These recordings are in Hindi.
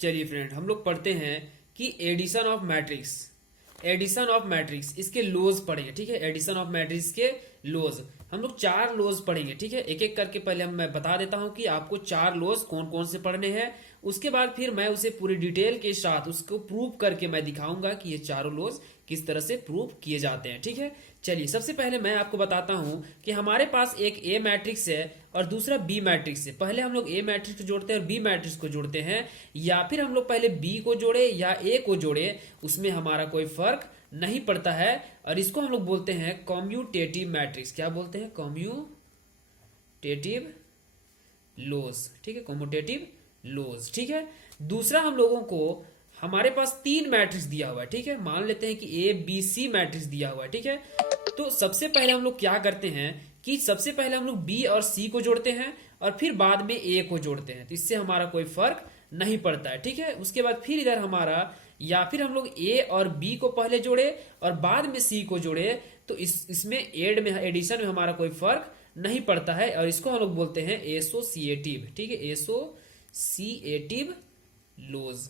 चलिए फ्रेंड, हम लोग पढ़ते हैं कि एडिशन ऑफ मैट्रिक्स इसके लोज पढ़ेंगे। ठीक है, एडिशन ऑफ मैट्रिक्स के लोज हम लोग 4 लोज पढ़ेंगे। ठीक है, एक एक करके पहले मैं बता देता हूं कि आपको 4 लोज कौन कौन से पढ़ने हैं। उसके बाद फिर मैं उसे पूरी डिटेल के साथ उसको प्रूव करके मैं दिखाऊंगा कि ये चारों लोज किस तरह से प्रूव किए जाते हैं। ठीक है, चलिए सबसे पहले मैं आपको बताता हूं कि हमारे पास एक ए मैट्रिक्स है और दूसरा बी मैट्रिक्स है। पहले हम लोग ए मैट्रिक्स को जोड़ते हैं और बी मैट्रिक्स को जोड़ते हैं, या फिर हम लोग पहले बी को जोड़े या ए को जोड़े, उसमें हमारा कोई फर्क नहीं पड़ता है। और इसको हम लोग बोलते हैं कॉम्यूटेटिव मैट्रिक्स। क्या बोलते हैं? कॉम्यूटेटिव लोज। ठीक है, कॉम्यूटेटिव लोज। ठीक है, दूसरा हम लोगों को हमारे पास 3 मैट्रिक्स दिया हुआ है। ठीक है, मान लेते हैं कि ए बी सी मैट्रिक्स दिया हुआ है। ठीक है, तो सबसे पहले हम लोग क्या करते हैं कि सबसे पहले हम लोग बी और सी को जोड़ते हैं और फिर बाद में ए को जोड़ते हैं, तो इससे हमारा कोई फर्क नहीं पड़ता है। ठीक है, उसके बाद फिर इधर हमारा, या फिर हम लोग ए और बी को पहले जोड़े और बाद में सी को जोड़े, तो इसमें एडिशन में हमारा कोई फर्क नहीं पड़ता है और इसको हम लोग बोलते हैं एसोसिएटिव। ठीक है, एसोसिएटिव लोज।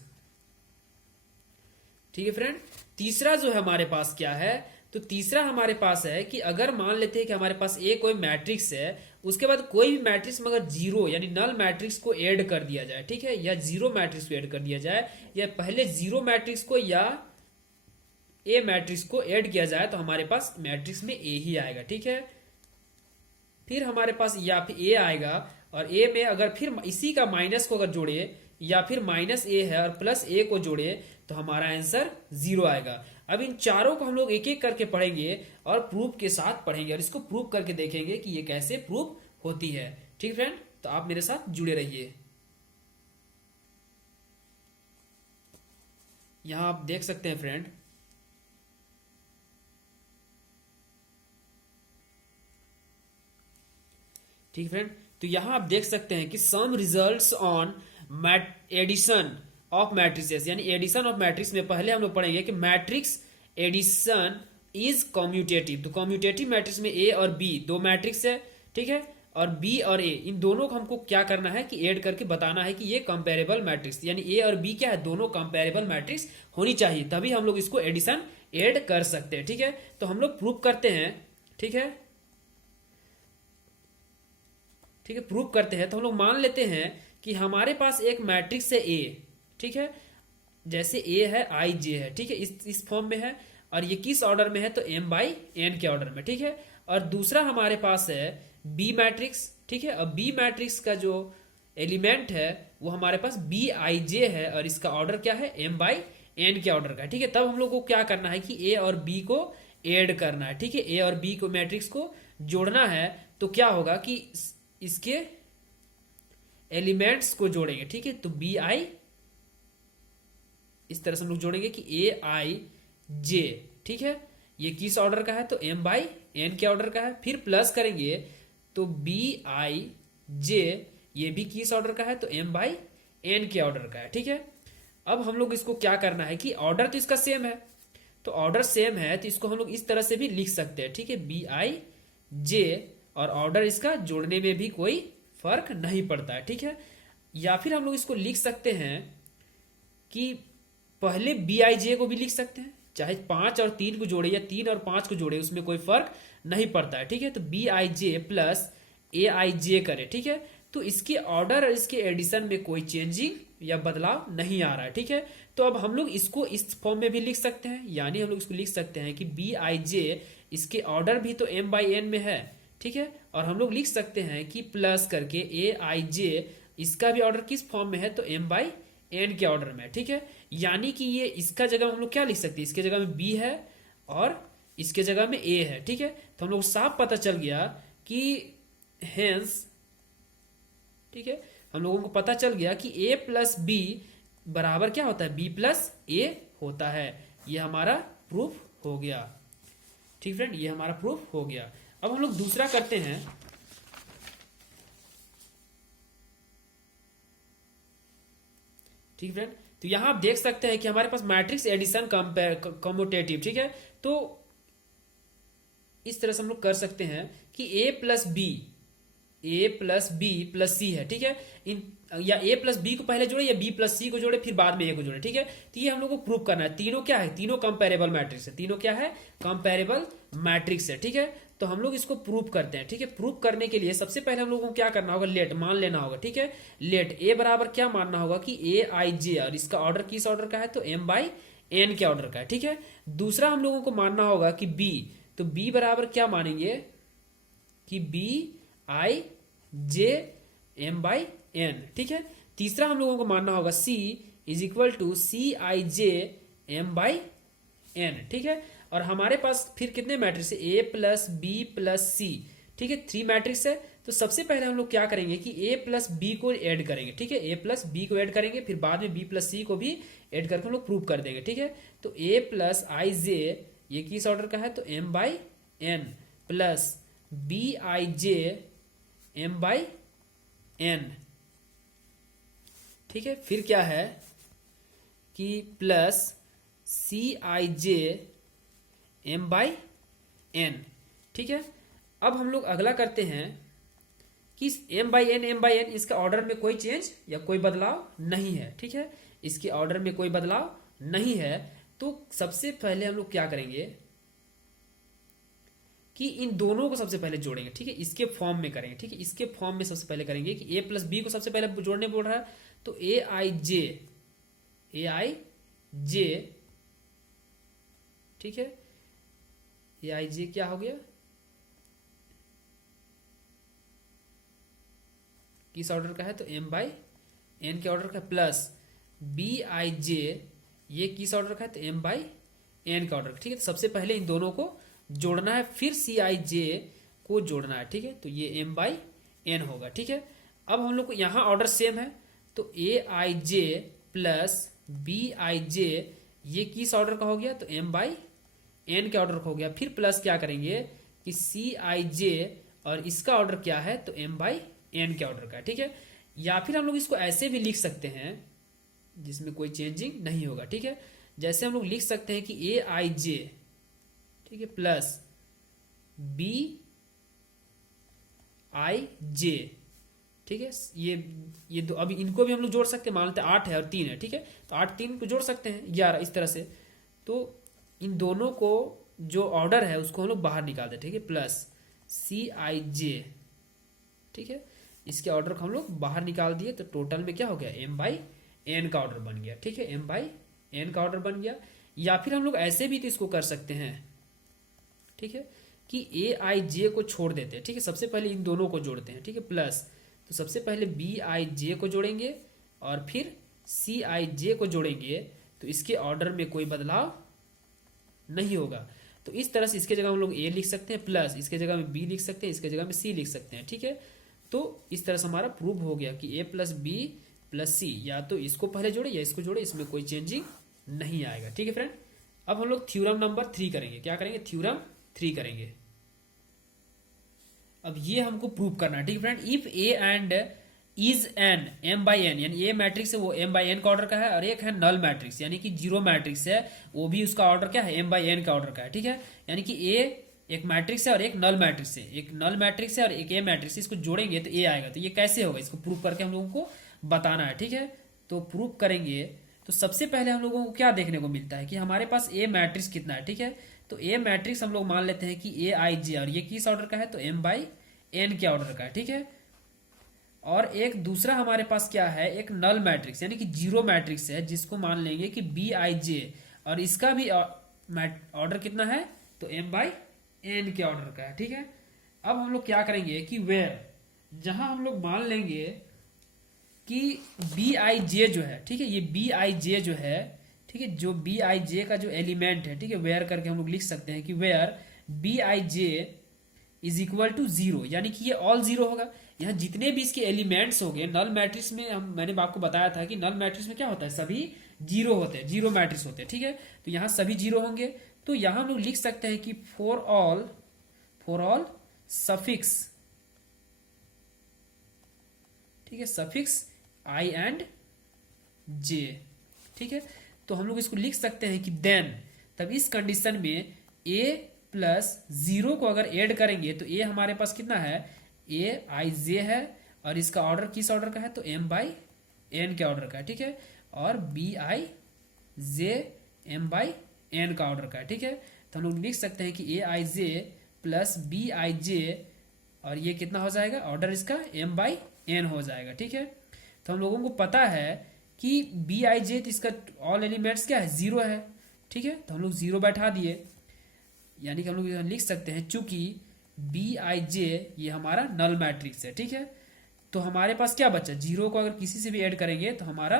ठीक है फ्रेंड, तीसरा जो है हमारे पास क्या है, तो तीसरा हमारे पास है कि अगर मान लेते हैं कि हमारे पास ए कोई मैट्रिक्स है, उसके बाद कोई भी मैट्रिक्स में अगर जीरो यानी नल मैट्रिक्स को ऐड कर दिया जाए, ठीक है, या जीरो मैट्रिक्स को ऐड कर दिया जाए, या पहले जीरो मैट्रिक्स को या ए मैट्रिक्स को ऐड किया जाए, तो हमारे पास मैट्रिक्स में ए ही आएगा। ठीक है, फिर हमारे पास या फिर ए आएगा और ए में अगर फिर इसी का माइनस को अगर जोड़े या फिर माइनस ए है और प्लस ए को जोड़े, तो हमारा आंसर 0 आएगा। अब इन चारों को हम लोग एक एक करके पढ़ेंगे और प्रूफ के साथ पढ़ेंगे और इसको प्रूफ करके देखेंगे कि ये कैसे प्रूफ होती है। ठीक फ्रेंड, तो आप मेरे साथ जुड़े रहिए। यहां आप देख सकते हैं फ्रेंड, ठीक फ्रेंड, तो यहां आप देख सकते हैं कि some results on addition of matrices, यानी एडिशन ऑफ मैट्रिक्स में पहले हम लोग पढ़ेंगे कि मैट्रिक्स एडिशन इज कॉम्यूटेटिव। तो कॉम्यूटेटिव मैट्रिक्स में ए और बी दो मैट्रिक्स है। ठीक है, और बी और ए इन दोनों को हमको क्या करना है कि ऐड करके बताना है कि ये कंपेरेबल मैट्रिक्स, यानी ए और बी क्या है, दोनों कंपेरेबल मैट्रिक्स होनी चाहिए, तभी हम लोग इसको एडिशन ऐड कर सकते हैं। ठीक है, तो हम लोग प्रूव करते हैं। ठीक है, ठीक है, प्रूव करते हैं। तो हम लोग मान लेते हैं कि हमारे पास एक मैट्रिक्स है ए। ठीक है, जैसे ए है आई जे है। ठीक है, इस फॉर्म में है और ये किस ऑर्डर में है, तो m बाई n के ऑर्डर में। ठीक है, और दूसरा हमारे पास है बी मैट्रिक्स। ठीक है, और बी मैट्रिक्स का जो एलिमेंट है वो हमारे पास बी आई जे है और इसका ऑर्डर क्या है, m बाई n के ऑर्डर का। ठीक है, तब हम लोग को क्या करना है कि ए और बी को ऐड करना है। ठीक है, ए और बी को मैट्रिक्स को जोड़ना है, तो क्या होगा कि इसके एलिमेंट्स को जोड़ेंगे। ठीक है, तो बी आई इस तरह से हम लोग जोड़ेंगे कि ए आई जे। ठीक है, ये किस ऑर्डर का है, तो m बाई n के ऑर्डर का है। फिर प्लस करेंगे तो बी आई जे, ये भी किस ऑर्डर का है, तो m बाई n के ऑर्डर का है। ठीक है, अब हम लोग इसको क्या करना है कि ऑर्डर तो इसका सेम है, तो ऑर्डर सेम है तो इसको हम लोग इस तरह से भी लिख सकते हैं। ठीक है, बी आई जे, और ऑर्डर इसका जोड़ने में भी कोई फर्क नहीं पड़ता है। ठीक है, या फिर हम लोग इसको लिख सकते हैं कि पहले बी आई जे को भी लिख सकते हैं, चाहे 5 और 3 को जोड़े या 3 और 5 को जोड़े, उसमें कोई फर्क नहीं पड़ता है। ठीक है, तो बी आई जे प्लस ए आई जे करे। ठीक है, तो इसके ऑर्डर और इसके एडिशन में कोई चेंजिंग या बदलाव नहीं आ रहा है। ठीक है, तो अब हम लोग इसको इस फॉर्म में भी लिख सकते हैं, यानी हम लोग इसको लिख सकते हैं कि बी आई जे, इसके ऑर्डर भी तो m बाई n में है। ठीक है, और हम लोग लिख सकते हैं कि प्लस करके ए आई जे, इसका भी ऑर्डर किस फॉर्म में है, तो m बाई n के ऑर्डर में। ठीक है, यानी कि ये इसका जगह हम लोग क्या लिख सकते हैं, इसके जगह में b है और इसके जगह में a है। ठीक है, तो हम लोग साफ पता चल गया कि हेंस, ठीक है, हम लोगों को पता चल गया कि a प्लस बी बराबर क्या होता है, b प्लस a होता है। ये हमारा प्रूफ हो गया। ठीक फ्रेंड, ये हमारा प्रूफ हो गया। अब हम लोग दूसरा करते हैं। ठीक फ्रेंड, तो यहां आप देख सकते हैं कि हमारे पास मैट्रिक्स एडिशन कम्यूटेटिव। ठीक है, तो इस तरह से हम लोग कर सकते हैं कि a प्लस बी प्लस सी है। ठीक है, या ए प्लस बी को पहले जोड़े या बी प्लस सी को जोड़े फिर बाद में ए को जोड़े, ठीक है। तो ये हम लोग को प्रूव करना है। तीनों क्या है, तीनों कंपेरेबल मैट्रिक्स है, तीनों क्या है, कंपेरेबल मैट्रिक्स है, ठीक है। तो हम लोग इसको प्रूव करते हैं, ठीक है। प्रूव करने के लिए सबसे पहले हम लोगों को क्या करना होगा, लेट मान लेना होगा, ठीक है। लेट ए बराबर क्या मानना होगा कि ए आई जे, और इसका ऑर्डर किस ऑर्डर का है, तो एम बाई एन के ऑर्डर का है, ठीक है। दूसरा हम लोगों को मानना होगा कि बी, तो बी बराबर क्या मानेंगे कि B I J M by N, ठीक है। तीसरा हम लोगों को मानना होगा C is equal to C I J M by N, ठीक है। और हमारे पास फिर कितने मैट्रिक्स है, A plus B plus C, ठीक है, 3 मैट्रिक्स है। तो सबसे पहले हम लोग क्या करेंगे कि ए प्लस बी को ऐड करेंगे, ठीक है, ए प्लस बी को ऐड करेंगे, फिर बाद में बी प्लस सी को भी ऐड करके हम लोग प्रूव कर देंगे, ठीक है। तो ए प्लस आई जे ये किस ऑर्डर का है, तो M by N, plus B I J M by N, ठीक है। फिर क्या है कि plus C I J M by N, ठीक है। अब हम लोग अगला करते हैं कि एम बाई एन इसका ऑर्डर में कोई चेंज या कोई बदलाव नहीं है, ठीक है, इसके ऑर्डर में कोई बदलाव नहीं है। तो सबसे पहले हम लोग क्या करेंगे कि इन दोनों को सबसे पहले जोड़ेंगे, ठीक है, इसके फॉर्म में करेंगे, ठीक है, इसके फॉर्म में सबसे पहले करेंगे कि ए प्लस बी को सबसे पहले जोड़ने बोल रहा है, तो ए आई जे, ठीक है, ए आई जे क्या हो गया, किस ऑर्डर का है, तो एम बाई एन के ऑर्डर का, प्लस बी आई जे ये किस ऑर्डर का है, तो एम बाई एन का ऑर्डर, ठीक है। तो सबसे पहले इन दोनों को जोड़ना है, फिर सी आई जे को जोड़ना है, ठीक है। तो ये एम बाई एन होगा, ठीक है। अब हम लोग को यहां ऑर्डर सेम है, तो ए आई जे प्लस बी आई जे ये किस ऑर्डर का हो गया, तो एम बाई एन के ऑर्डर का हो गया। फिर प्लस क्या करेंगे कि सी आई जे और इसका ऑर्डर क्या है, तो एम बाई एन के ऑर्डर का है, ठीक है। या फिर हम लोग इसको ऐसे भी लिख सकते हैं जिसमें कोई चेंजिंग नहीं होगा, ठीक है। जैसे हम लोग लिख सकते हैं कि ए आई जे, ठीक है, प्लस बी आई जे, ठीक है। ये दो, अभी इनको भी हम लोग जोड़ सकते हैं, मान लेते हैं 8 है और 3 है, ठीक है। तो 8 3 को जोड़ सकते हैं 11 इस तरह से। तो इन दोनों को जो ऑर्डर है उसको हम लोग बाहर निकाल दें, ठीक है, प्लस सी आई जे, ठीक है, इसके ऑर्डर को हम लोग बाहर निकाल दिए। तो टोटल में क्या हो गया, एम बाई एन का ऑर्डर बन गया, ठीक है, एम बाई एन का ऑर्डर बन गया। या फिर हम लोग ऐसे भी तो इसको कर सकते हैं, ठीक है, कि ए आई जे को छोड़ देते हैं, ठीक है। सबसे पहले इन दोनों को जोड़ते हैं, ठीक है, प्लस, तो सबसे पहले बी आई जे को जोड़ेंगे और फिर सी आई जे को जोड़ेंगे, तो इसके ऑर्डर में कोई बदलाव नहीं होगा। तो इस तरह से इसके जगह हम लोग ए लिख सकते हैं, प्लस इसके जगह में बी लिख सकते हैं, इसके जगह में सी लिख सकते हैं, ठीक है। तो इस तरह से हमारा प्रूव हो गया कि ए प्लस बी प्लस सी, या तो इसको पहले जोड़े या इसको जोड़े, इसमें कोई चेंजिंग नहीं आएगा, ठीक है फ्रेंड। अब हम लोग थ्योरम नंबर 3 करेंगे। क्या करेंगे, थ्योरम 3 करेंगे। अब ये हमको प्रूव करना है, ठीक है friend. If A and is an M by N, यानी ए मैट्रिक्स है वो एम बाई एन का ऑर्डर का है, और एक है नल मैट्रिक्स यानी कि जीरो मैट्रिक्स है, वो भी उसका ऑर्डर क्या है, एम बाई एन का ऑर्डर का है, ठीक है। यानी कि ए एक मैट्रिक्स है और एक नल मैट्रिक्स है, एक नल मैट्रिक्स है और एक ए मैट्रिक्स है, इसको जोड़ेंगे तो ए आएगा। तो ये कैसे होगा, इसको प्रूव करके हम लोगों को बताना है, ठीक है। तो प्रूव करेंगे तो सबसे पहले हम लोगों को क्या देखने को मिलता है कि हमारे पास ए मैट्रिक्स कितना है, ठीक है। तो ए मैट्रिक्स हम लोग मान लेते हैं कि ए आई जे, और ये किस ऑर्डर का है, तो एम बाई एन के ऑर्डर का है, ठीक है। और एक दूसरा हमारे पास क्या है, एक नल मैट्रिक्स यानी कि जीरो मैट्रिक्स है, जिसको मान लेंगे कि बी आई जे, और इसका भी ऑर्डर कितना है, तो एम बाई एन के ऑर्डर का है, ठीक है। अब हम लोग क्या करेंगे कि वेयर, जहां हम लोग मान लेंगे कि बी आई जे जो है, ठीक है, ये बी आई जे जो है, ठीक है, जो बी आई जे का जो एलिमेंट है, ठीक है, वेयर करके हम लोग लिख सकते हैं कि where B I J is equal to 0, यानी कि ये ऑल 0 होगा। यहाँ जितने भी इसके एलिमेंट्स होंगे नल मैट्रिक्स में, मैंने आपको बताया था कि नल मैट्रिक्स में क्या होता है, सभी 0 होते हैं, जीरो मैट्रिक्स होते हैं, ठीक है। तो यहाँ सभी 0 होंगे। तो यहाँ हम लोग लिख सकते हैं कि फॉर ऑल सफिक्स, ठीक है, सफिक्स आई एंड जे, ठीक है। तो हम लोग इसको लिख सकते हैं कि देन, तब इस कंडीशन में ए प्लस 0 को अगर ऐड करेंगे तो ए हमारे पास कितना है, ए आई जे है, और इसका ऑर्डर किस ऑर्डर का है तो m बाई n के ऑर्डर का है, ठीक है। और B I J m by n का ऑर्डर का है, ठीक है। तो हम लोग लिख सकते हैं कि ए आई जे प्लस बी आई जे, और ये कितना हो जाएगा, ऑर्डर इसका m बाई n हो जाएगा, ठीक है। तो हम लोगों को पता है कि बी आई जे तो इसका ऑल एलिमेंट्स क्या है, जीरो है, ठीक है। तो हम लोग जीरो बैठा दिए, यानी कि हम लोग लिख सकते हैं चूंकि बी आई जे ये हमारा नल मैट्रिक्स है, ठीक है। तो हमारे पास क्या बचा, जीरो को अगर किसी से भी ऐड करेंगे तो हमारा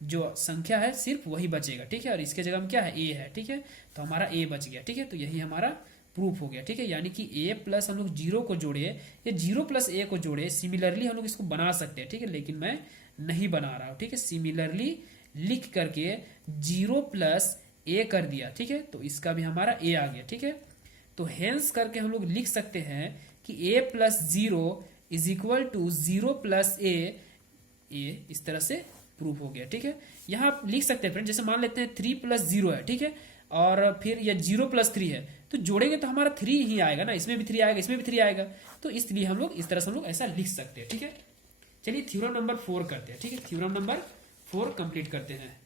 जो संख्या है सिर्फ वही बचेगा, ठीक है। और इसके जगह में क्या है, ए है, ठीक है। तो हमारा ए बच गया, ठीक है। तो यही हमारा प्रूफ हो गया, ठीक है। यानी कि ए प्लस हम लोग जीरो को जोड़े या जीरो प्लस ए को जोड़े, सिमिलरली हम लोग इसको बना सकते हैं, ठीक है। लेकिन मैं नहीं बना रहा हूं, ठीक है। सिमिलरली लिख करके जीरो प्लस ए कर दिया, ठीक है। तो इसका भी हमारा ए आ गया, ठीक है। तो हेंस करके हम लोग लिख सकते हैं कि A plus zero is equal to zero plus A, इस तरह से प्रूफ हो गया, ठीक है। यहां आप लिख सकते हैं फ्रेंड, जैसे मान लेते हैं 3 प्लस जीरो है, ठीक है। और फिर या 0 प्लस 3 है, तो जोड़ेंगे तो हमारा 3 ही आएगा ना, इसमें भी 3 आएगा, इसमें भी 3 आएगा। तो इसलिए हम लोग इस तरह से हम लोग ऐसा लिख सकते हैं, ठीक है। चलिए थ्योरम नंबर 4 करते हैं, ठीक है। थ्योरम नंबर 4 कंप्लीट करते हैं।